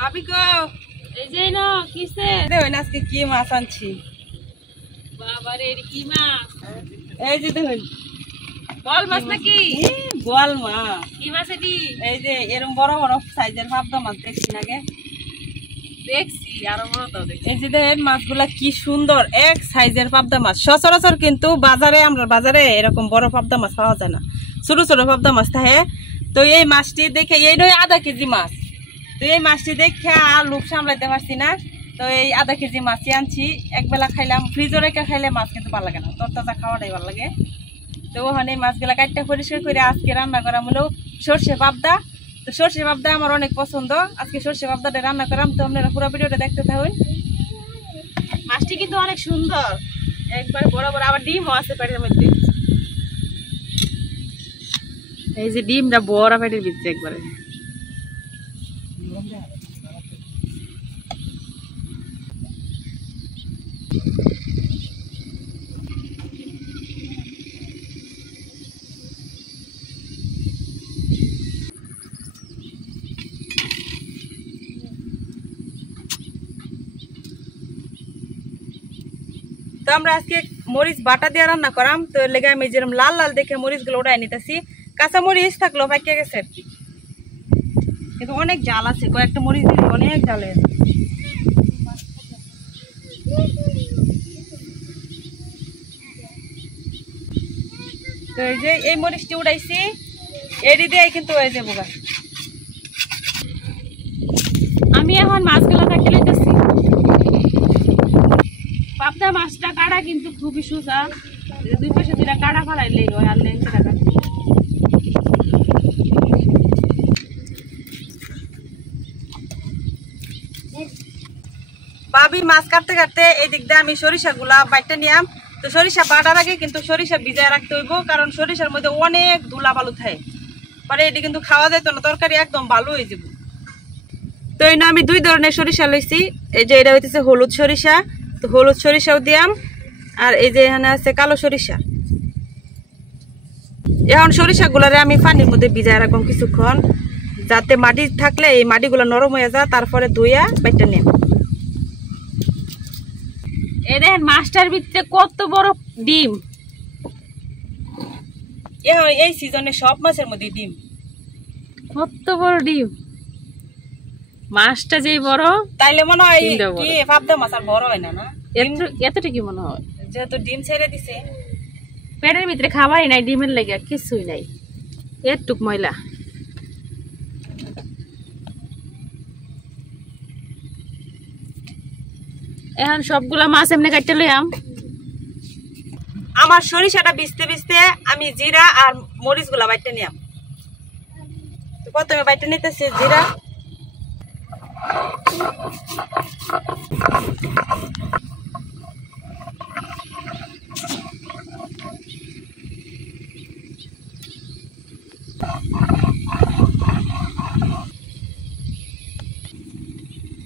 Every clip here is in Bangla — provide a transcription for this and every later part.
ভাবি গো, এই যে না কিসে দেখুন আজকে কি মাছ আনছি। বাবারে এটা কি মাছ? এই যে দেখুন বল মাছ নাকি? বোয়াল মাছ। কি মাছ এটি? এই যে এরকম বড় বড় সাইজের পাবদা মাছ দেখছি নাকি? দেখছি আরো বড় তো দেখছি। এই যে দেখেন মাছগুলা কি সুন্দর, এক সাইজের পাবদা মাছ। সচরাচর কিন্তু আমরা বাজারে এরকম বড় পাবদা মাছ পাওয়া যায় না, ছোট ছোট পাবদা মাছ থাকে। তো এই মাছটি দেখে, এই নয় আধা কেজি মাছ, তো এই মাছটি দেখে আর লোভ সামলাইতে পারছি না। তো এই আধা কেজি মাছই আনছি। একবেলা খাইলাম, ফ্রিজে রেখে খাইলে মাছ কিন্তু ভালো লাগে না, তরতাজা খাওয়াটাই ভালো লাগে। তো ওখানে মাছগুলা কাটটা পরিষ্কার করে আজকে রান্না করা হলো সর্ষে পাবদা। তো সর্ষে পাবদা আমার অনেক পছন্দ, আজকে সর্ষে পাবদাটা রান্না করাম। তো আপনারা পুরো ভিডিওটা দেখতে থাকুন। মাছটি কিন্তু অনেক সুন্দর, একবার বড় বড়, আবার ডিমও আছে পেটের মধ্যে। এই যে ডিমটা বড় পেটের ভিতরে একবারে। তো আমরা আজকে মরিচ বাটা দিয়ে রান্না করাম। তো লেগে আমি যেরকম লাল লাল দেখে মরিচ গুলো উঠাই নিতেছি। কাঁচা মরিচ থাকলো পাকিয়ে গেছে আর কি, কিন্তু অনেক জাল আছে, কয়েকটা মরিচ দিলে অনেক জাল আছে। তো এই যে এই মরিচটি উঠাইছি, এডি দিয়ে কিন্তু হয়ে যাবো। আমি এখন মাছগুলো কাটতে লইতেছি। পাবদা মাছটা কাটা কিন্তু খুবই সোজা, দুই পাশে দুইটা কাটা ফালাইলেই হয়, আর লেন্সে কাটা। ভাবি মাছ কাটতে কাটতে এই দিক দিয়ে আমি সরিষা গুলা বাইটটা নিয়াম। তো সরিষা বাটার আগে কিন্তু সরিষা ভিজায় রাখতে হইব, কারণ সরিষার মধ্যে অনেক ধুলা বালু থাকে, পরে এটি কিন্তু খাওয়া যায় তো না, তরকারি একদম ভালো হয়ে যাব। তো এই না আমি দুই ধরনের সরিষা লইছি। এই যে এটা হইতেছে হলুদ সরিষা, তো হলুদ সরিষাও দিয়াম। আর এই যে এখানে আছে কালো সরিষা। এখন সরিষা গুলারে আমি পানির মধ্যে ভিজায় রাখবো কিছুক্ষণ, যাতে মাটি থাকলে এই মাটিগুলো নরম হয়ে যায়, তারপরে ধুইয়া বাইটটা নিয়াম। এই দেখেন মাছটার ভিতরে কত বড় ডিম। এই সিজনে সব মাছের মধ্যে ডিম। কত বড় ডিম, মাছটা যেই বড় তাইলে মনে হয় ডিমটাও বড়। কি পাবদা মাছ আর বড় হয় না, না এতটুকু মনে হয়, যেহেতু ডিম ছেড়ে দিছে। পেটের ভিতরে খাবারই নাই, ডিমের লেগে কিছুই নাই, এরটুক ময়লা। এখন সবগুলা মাছ এমনি কাটতে লইয়াম। আমার সরিষাটা ভিজতে ভিজতে আমি জিরা আর মরিচ গুলা বাইটে নিয়াম। তো প্রথমে বাইটে নিতেছি জিরা।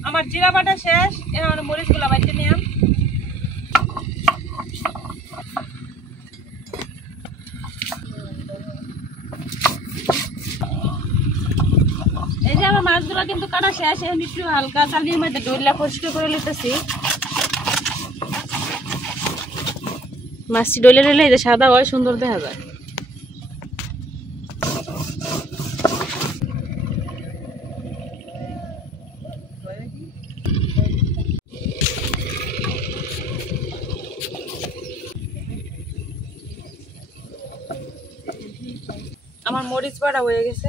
আমার জিরা বাটা শেষ, এখন মরিচ গুলা বাইটে নিয়াম। এই যে আমার মাছগুলো কিন্তু কাটা শেষ, এখন একটু হালকা চালির মধ্যে ডইলা পরিষ্কার করে নিতেছি। মাছটি ডইলে ডইলে যে সাদা হয়, সুন্দর দেখা যায়। আমার মরিচ বাটা হয়ে গেছে।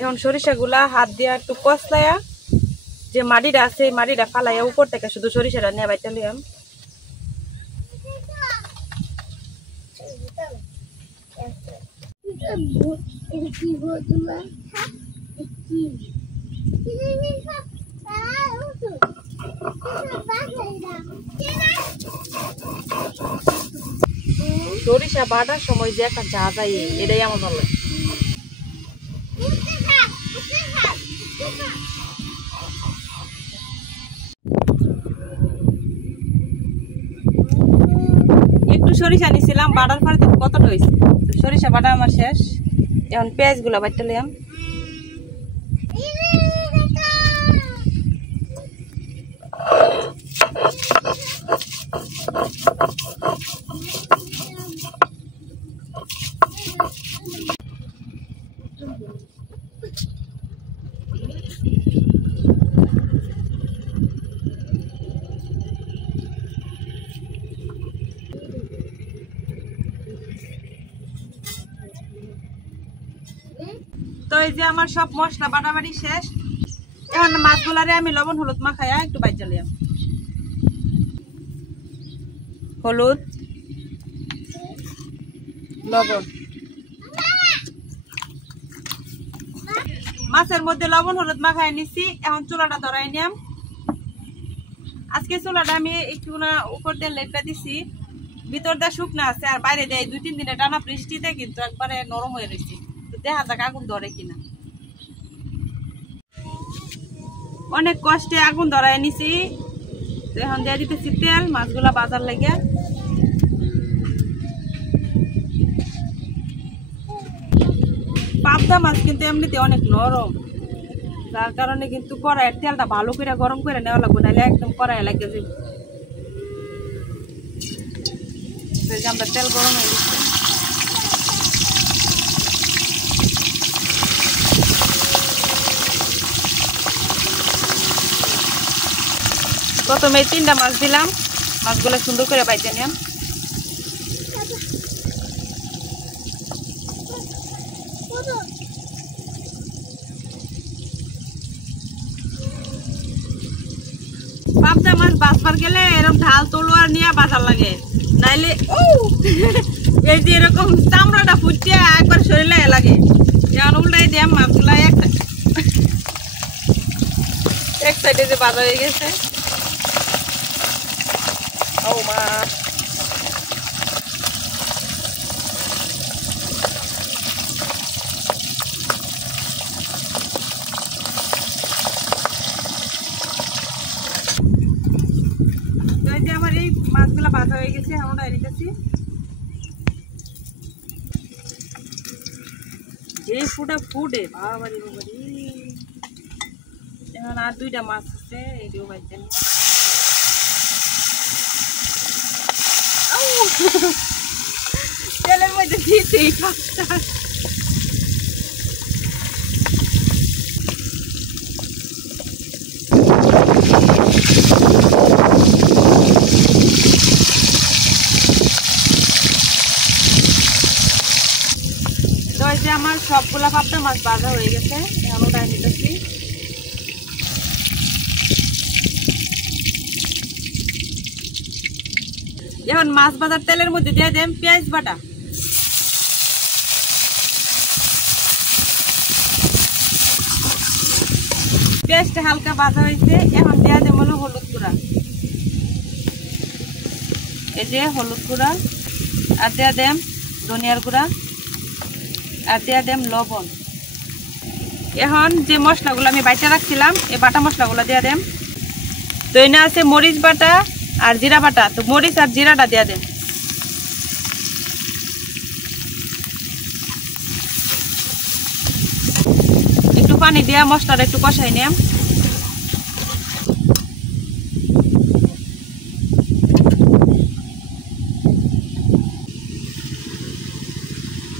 এখন সরিষা গুলা হাত দিয়ে একটু কষলাইয়া, যে মাটিটা আছে এই মাটিটা ফালাইয়া উপর থেকে শুধু সরিষাটা নিয়ে বাইটা লিয়াম। সরিষা বাটার সময় যে একটা ঝাঁজ যায়, এটাই আমার ভালো লাগে। সরিষা নিছিলাম বাটার পরে কতটা হয়েছে। সরিষা বাটা আমার শেষ, এখন পেঁয়াজ গুলা বাটলাম। তো এই যে আমার সব মশলা বাটাবাটি শেষ, এখন মাছগুলারে আমি লবণ হলুদ মাখাইয়া একটু বাজালাম। হলুদ লবণ, মাছের মধ্যে লবণ হলুদ মাখাই নিছি। এখন চুলাটা ধরাই নিলাম। আজকে চুলাটা আমি একটু না উপর দিয়ে লেপটা দিছি, ভিতর দিয়ে শুকনা আছে আর বাইরে দিয়ে 2-3 দিনে টানা বৃষ্টিতে কিন্তু একবারে নরম হয়ে রয়েছে। দেখা যাক আগুন ধরে কিনা। অনেক কষ্টে আগুন ধরাই নিছি। এখন দিয়ে দিতেছি তেল, মাছগুলা বাজার লাগে। পাবদা মাছ কিন্তু এমনিতে অনেক নরম, যার কারণে কিন্তু কড়াইয়ের তেলটা ভালো করে গরম করে নেওয়া লাগবে, নাহলে একদম কড়াই লাগে যাবে। আমরা তেল গরম হয়ে গেছে। প্রথমে 3টা মাছ দিলাম, মাছগুলো সুন্দর করে বাইতে নিলাম। পাবদা মাছ বাছবার গেলে এরকম ঢাল তলোয়ার নিয়ে বাজার লাগে, নাইলে এই যে এরকম চামড়াটা ফুটিয়ে একবার শরীরে লাগে। যেমন উল্টাই দিলাম, মাছগুলা এক সাইডে যে বাজা হয়ে গেছে। ও মা, আমার এই মাছগুলা বাজা হয়ে গেছে। এখন দিতেছি যে ফুটা ফুটে বাবারি বাবারি। এখন আর 2টা মাছ আছে, এইটাও বাজছে না। তেলের মধ্যে দিয়েছি পাঁচটা। তো এই যে আমার সবগুলা পাবদা মাছ ভাজা হয়ে গেছে, এখন ওটাই নিতেছি। এখন মাছ ভাজার তেলের মধ্যে দিয়ে দেন পেঁয়াজ বাটা। পেঁয়াজটা হালকা ভাজা হয়েছে, এখন দিয়ে দেব হলো হলুদ গুঁড়া। এই যে হলুদ গুঁড়া, আর দিয়ে দেম ধনিয়ার গুঁড়া, আর দিয়ে দেম লবণ। এখন যে মশলাগুলো আমি বাইটা রাখছিলাম, এই বাটা মশলাগুলো দিয়ে দেম। তো এনে আছে মরিচ বাটা আর জিরা বাটা, তো মরিচ আর জিরাটা দিয়ে দেন। একটু পানি দিয়া মশলাটা একটু কষাই নিলাম।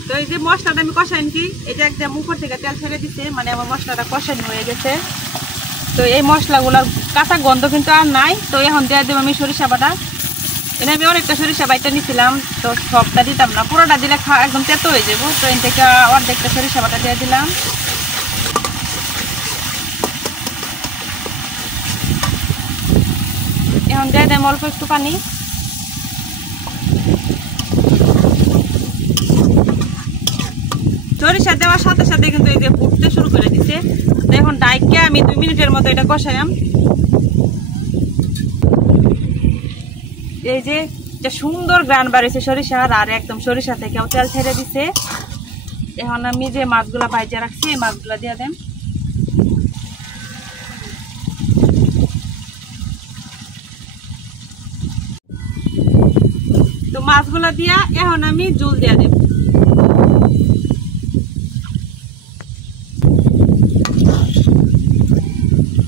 তো এই যে মশলাটা আমি কষাই নিছি, এটা একদম উপর থেকে তেল ছেড়ে দিচ্ছে, মানে আমার মশলাটা কষানো হয়ে গেছে। তো এই মশলাগুলোর কাঁচা গন্ধ কিন্তু আর নাই। তো এখন দিয়ে দেবো আমি সরিষা বাটা। এনে আমি অনেকটা সরিষা বাইটা নিয়েছিলাম, তো সবটা দিতাম না, পুরোটা দিলে একদম তেতো হয়ে যাবো। তো এন থেকে অর্ধেকটা সরিষা বাটা দিয়ে দিলাম। এখন দিয়ে দেব অল্প একটু পানি। সরিষা দেওয়ার সাথে সাথে কিন্তু এই যে ফুটতে শুরু করে দিছে। তো এখন ডাইকে আমি 2 মিনিটের মতো এটা কষাইলাম। এই যে সুন্দর গ্রান বাড়িছে সরিষার, আর একদম সরিষা থেকেও তেল ছেড়ে দিছে। এখন আমি যে মাছগুলা ভাজা রাখছি, এই মাছগুলা দিয়ে দেন। তো মাছগুলা দিয়া এখন আমি জল দিয়া দেব।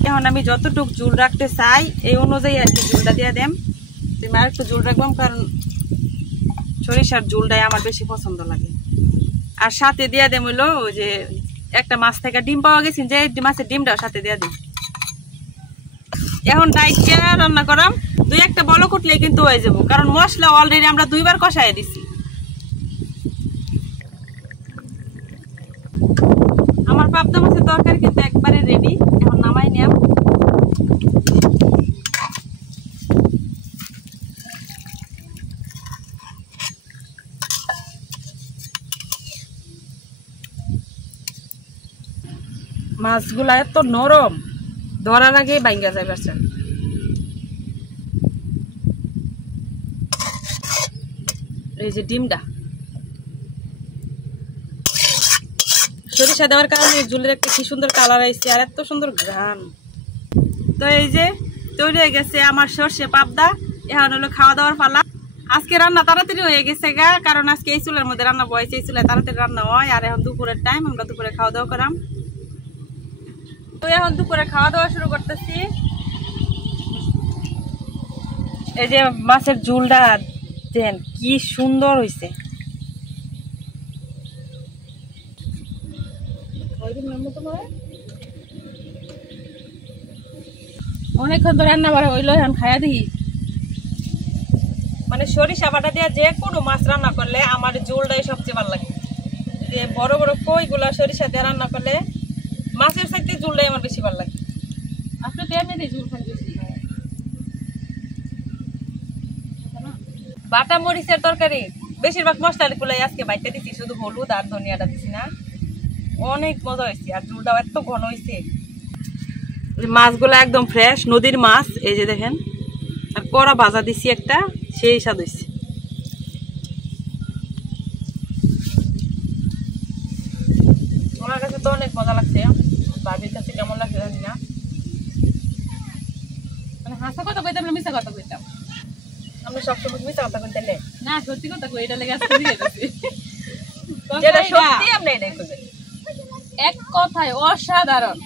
এখন আমি যতটুকু জল রাখতে চাই এই অনুযায়ী আর কি জলটা দিয়া দেম। তুমি আর একটু জল রাখবাম, কারণ সরিষার জলটাই আমার বেশি পছন্দ লাগে। আর সাথে দিয়া দেম হইলো ওই যে একটা মাছ থেকে ডিম পাওয়া গেছে, যে মাছের ডিমটাও সাথে দিয়া দিই। এখন ডাইকে রান্না করাম, 2-1টা বলক উঠলে কিন্তু হয়ে যাবো, কারণ মশলা অলরেডি আমরা 2বার কষাই দিছি। আমার পাবদা মাছের তরকারি কিন্তু একবারে রেডি, এখন নামাই নিলাম। মাছগুলা এত নরম, ধরার আগে ভাঙ্গা যায় বাচ্চা। এই যে ডিমটা সরিষা দেওয়ার কারণে জলের একটা কি সুন্দর কালার আইছে, আর এত সুন্দর ঘ্রাণ। তো এই যে তৈরি হয়ে গেছে আমার সর্ষে পাবদা। এখন হলো খাওয়া দাওয়ার পালা। আজকে রান্না তাড়াতাড়ি হয়ে গেছে গা, কারণ আজকে এই চুলের মধ্যে রান্না বয়েছে, এই চুলায় তাড়াতাড়ি রান্না হয়। আর এখন দুপুরের টাইম, আমরা দুপুরে খাওয়া দাওয়া করাম। তো এখন দুপুরে খাওয়া দাওয়া শুরু করতেছি। এই যে মাছের ঝোলটা দেন কি সুন্দর হয়েছে। অনেকক্ষণ তো রান্না বাড়া হইলো, এখন খাইয়া দিই। মানে সরিষা বাটা দিয়ে যে কোনো মাছ রান্না করলে আমার ঝোলটাই সবচেয়ে ভালো লাগে। যে বড় বড় কইগুলা সরিষা দিয়ে রান্না করলে মাছের চাইতে ঝোলটাই আমার বেশি ভালো লাগে। আপনি তো এমনি ঝোল খান বেশি। বাটা মরিচের তরকারি বেশিরভাগ মশলা গুলাই আজকে বাইতে দিচ্ছি, শুধু হলুদ আর ধনিয়াটা দিচ্ছি না। অনেক মজা হয়েছে, আর ঝোলটাও এত ঘন হয়েছে। মাছগুলো একদম ফ্রেশ নদীর মাছ, এই যে দেখেন। আর কড়া ভাজা দিছি একটা, সেই স্বাদ হয়েছে। আমার কাছে তো অনেক মজা লাগছে, ভাবির কাছে কেমন লাগছে জানি না। মানে হাসা কথা কইতাম না মিছা কথা কইতাম? আমরা সবসময় মিথ্যা কথা বলতে না, সত্যি কথা কই, এটা লেগে আজকে দিয়ে গেছি। যেটা সত্যি আমরা এটাই করবেন। এক কথায় অসাধারণ,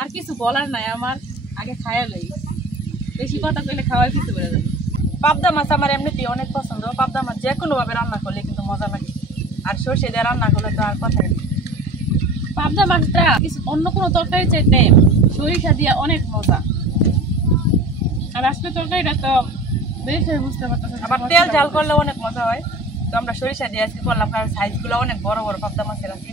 আর কিছু বলার নাই আমার। আগে খায়া লই, বেশি কথা কইলে খাওয়ার কিছু বলে যাবে। পাবদা মাছ আমার এমনিতেই অনেক পছন্দ। পাবদা মাছ যে কোনো ভাবে রান্না করলে কিন্তু মজা লাগে, আর সর্ষে দিয়ে রান্না করলে তো আর কথাই নেই। পাবদা মাছটা কিছু অন্য কোনো তরকারি চাইতে সরিষা দিয়ে অনেক মজা। আর আজকে তরকারিটা তো বেশ বুঝতে পারতেছে। আবার তেল ঝাল করলে অনেক মজা হয়। তো আমরা সরিষা দিয়ে আজকে করলাম, কারণ সাইজগুলো অনেক বড় বড় পাবদা মাছের আছে।